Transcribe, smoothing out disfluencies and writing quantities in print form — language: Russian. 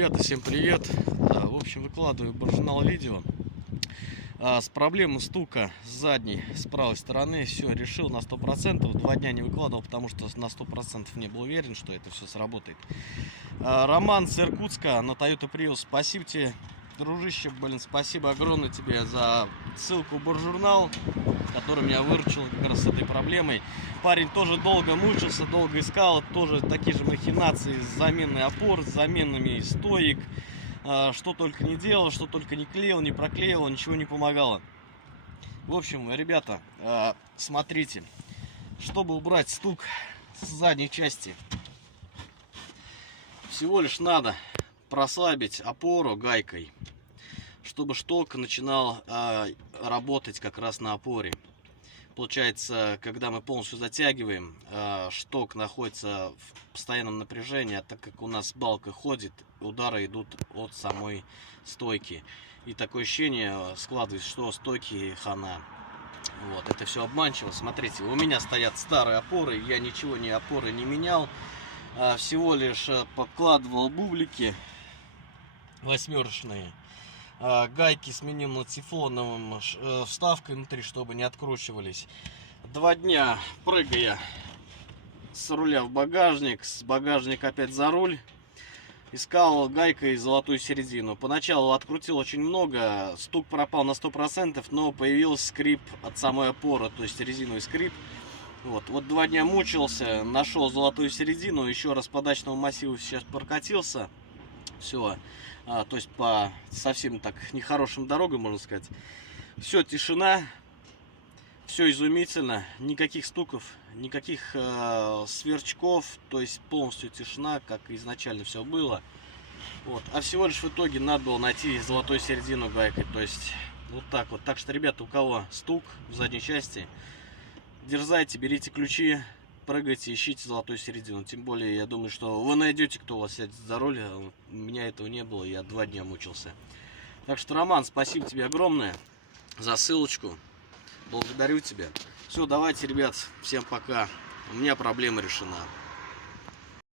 Ребята, всем привет! Да, в общем, выкладываю журнал видео с проблемой стука с задней, с правой стороны. Все, решил на 100%. 2 дня не выкладывал, потому что на 100% не был уверен, что это все сработает. Роман с Иркутска на Toyota Prius. Спасибо тебе, дружище, спасибо огромное тебе за ссылку в боржурнал, который меня выручил как раз с этой проблемой. Парень тоже долго мучился, долго искал, тоже такие же махинации с заменой опор, с заменами стоек. Что только не делал, что только не клеил, не проклеил, ничего не помогало. В общем, ребята, смотрите, чтобы убрать стук с задней части, всего лишь надо прослабить опору гайкой, чтобы шток начинал работать как раз на опоре. Получается, когда мы полностью затягиваем, шток находится в постоянном напряжении, а так как у нас балка ходит, удары идут от самой стойки. И такое ощущение складывается, что стойки хана. Вот, это все обманчиво. Смотрите, у меня стоят старые опоры, я ничего опоры не менял, всего лишь подкладывал бублики восьмерочные. Гайки сменил на тефлоновым вставкой внутри, чтобы не откручивались. 2 дня прыгая с руля в багажник, с багажника опять за руль, искал гайкой золотую середину. Поначалу открутил очень много, стук пропал на 100%, но появился скрип от самой опоры, то есть резиновый скрип. Вот 2 дня мучился, нашел золотую середину, еще раз по дачному массиву сейчас прокатился. Все, то есть по совсем так нехорошим дорогам, можно сказать. Все, тишина, все изумительно, никаких стуков, никаких сверчков, то есть полностью тишина, как изначально все было. Вот. А всего лишь в итоге надо было найти золотую середину гайкой, то есть вот так вот. Так что, ребята, у кого стук в задней части, дерзайте, берите ключи, прыгайте, ищите золотую середину. Тем более, я думаю, что вы найдете, кто у вас сядет за руль. У меня этого не было, я 2 дня мучился. Так что, Роман, спасибо тебе огромное за ссылочку. Благодарю тебя. Все, давайте, ребят, всем пока. У меня проблема решена.